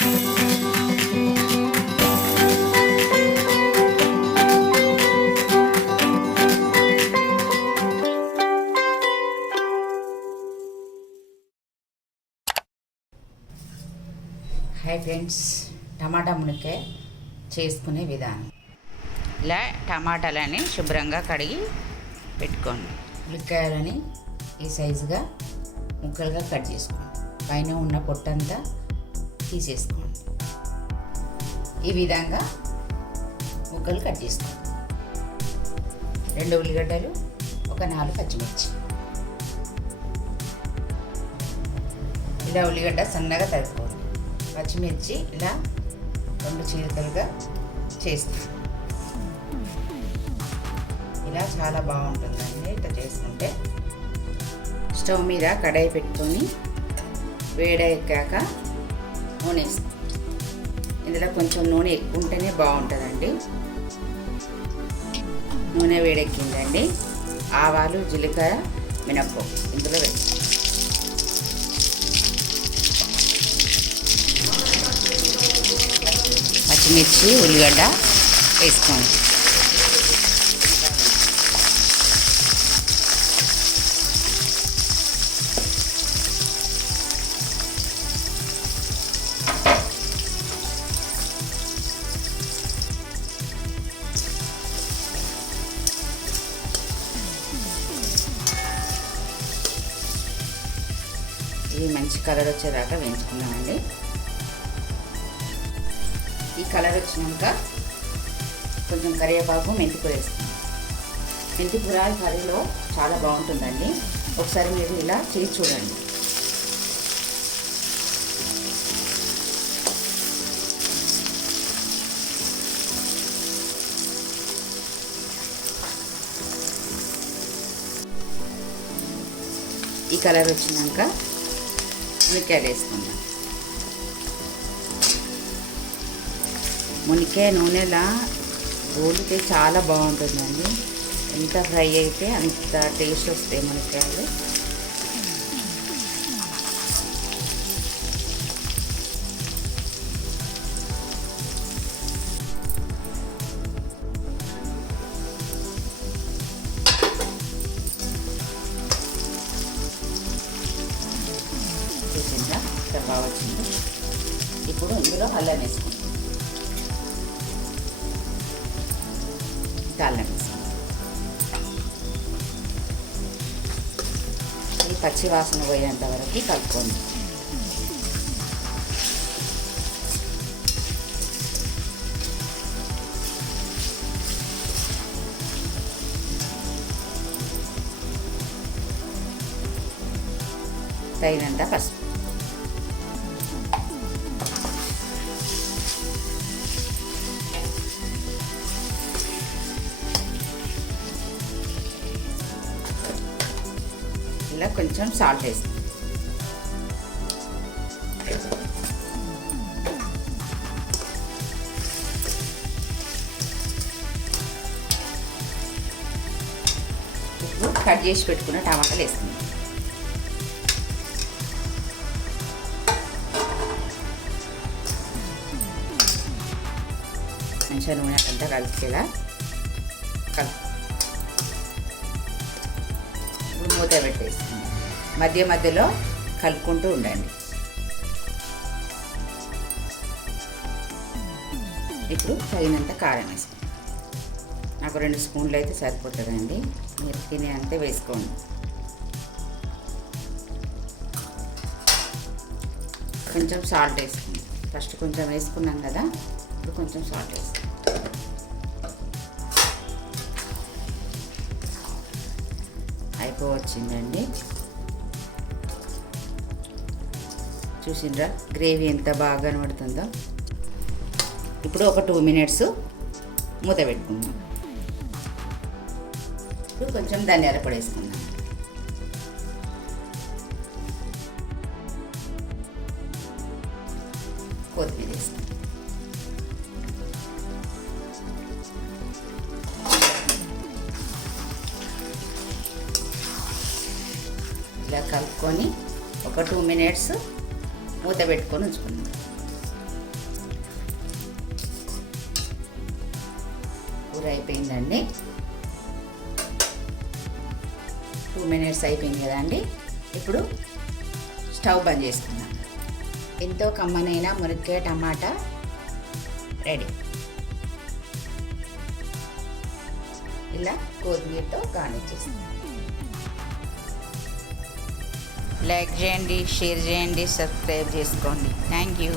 Hi friends, టమాటా మునక్కాయ చేసుకునే విధానం. ఇలా టమాటాలని శుభ్రంగా కడిగి పెట్టుకోండి. మునక్కాయలని ఈ సైజుగా ముక్కలుగా కట్ చేసుకోండి. పైన ఉన్న పొట్టంతా తీసేసుకోండి. ఈ విధంగా ముక్కలు కట్ చేసుకోండి. 2 ఉల్లిగడ్డలు, ఒక 4 పచ్చిమిర్చి. ఇలా ఉల్లిగడ్డ సన్నగా తరుక్కోండి. పచ్చిమిర్చి ఇలా 2 చీలికలుగా చేస్తాం. ఇలా చాలా బాగుంటుందండి. ఇట్లా చేసుకుంటే స్టవ్ మీద కడాయి పెట్టుకొని వేడెక్కాక నూనె వేస్తాం. ఇందులో కొంచెం నూనె ఎక్కువ ఉంటేనే బాగుంటుందండి. నూనె వేడెక్కిందండి. ఆవాలు, జీలకర్ర, మినప్పప్పు ఇందులో వేస్తాం. పచ్చిమిర్చి, ఉల్లిగడ్డ వేసుకోండి. ఇది మంచి కలర్ వచ్చేదాకా వేయించుకున్నామండి. ఈ కలర్ వచ్చినాక కొంచెం కరివేపాకు, మెంతికూర వేస్తాం. మెంతికూర ఈ కర్రీలో చాలా బాగుంటుందండి. ఒకసారి మీరు ఇలా చేసి చూడండి. ఈ కలర్ వచ్చినాక మునక్కాయలు వేసుకుందాం. మునక్కాయ నూనెలా గోలితే చాలా బాగుంటుందండి. ఎంత ఫ్రై అయితే అంత టేస్ట్ వస్తాయి మునక్కాయలు. చూసిందా ఎంత బాగా వచ్చింది. ఇప్పుడు ఇందులో అల్లం వేసుకుంటాం. అల్లం వేసుకుంటాం. ఈ పచ్చి వాసన పోయేంత వరకు కలుపుకోండి. తగినంత పసుపు. ఇలా కొంచెం సాల్ట్ వేస్తాం. ఇప్పుడు కట్ చేసి పెట్టుకున్న టమాటాలు వేసుకుందాం. మంచిగా నూనె అంతా కలిసేలా ఇప్పుడు మూత పెట్టేస్తాం. మధ్య మధ్యలో కలుపుకుంటూ ఉండండి. ఇప్పుడు తగినంత కారం వేస్తాం. నాకు 2 స్పూన్లు అయితే సరిపోతుందండి. మీరు తినే అంతే వేసుకోండి. కొంచెం సాల్ట్ వేసుకోండి. ఫస్ట్ కొంచెం వేసుకున్నాం కదా, ఇప్పుడు కొంచెం సాల్ట్ వేస్తాం. అయిపోవచ్చిందండి. చూసిండ్రా గ్రేవీ ఎంత బాగా కనబడుతుందో. ఇప్పుడు ఒక 2 మినిట్స్ మూత పెట్టుకుందాం. ఇప్పుడు కొంచెం ధనియాల పొడి వేసుకుందాం. కొత్తిమీర వేసుకుందాం. ఇలా కలుపుకొని ఒక 2 మినిట్స్ మూత పెట్టుకొని ఉంచుకుందాం. కూర అయిపోయిందండి. 2 minutes అయిపోయింది కదండి. ఇప్పుడు స్టవ్ బంద్ చేసుకుందాం. ఎంతో కమ్మనైన మునక్కాయ టమాటా రెడీ. ఇలా కొత్తిమీరతో గార్నిష్ చేస్తాం. లైక్ చేయండి, షేర్ చేయండి, సబ్స్క్రైబ్ చేసుకోండి. Thank you.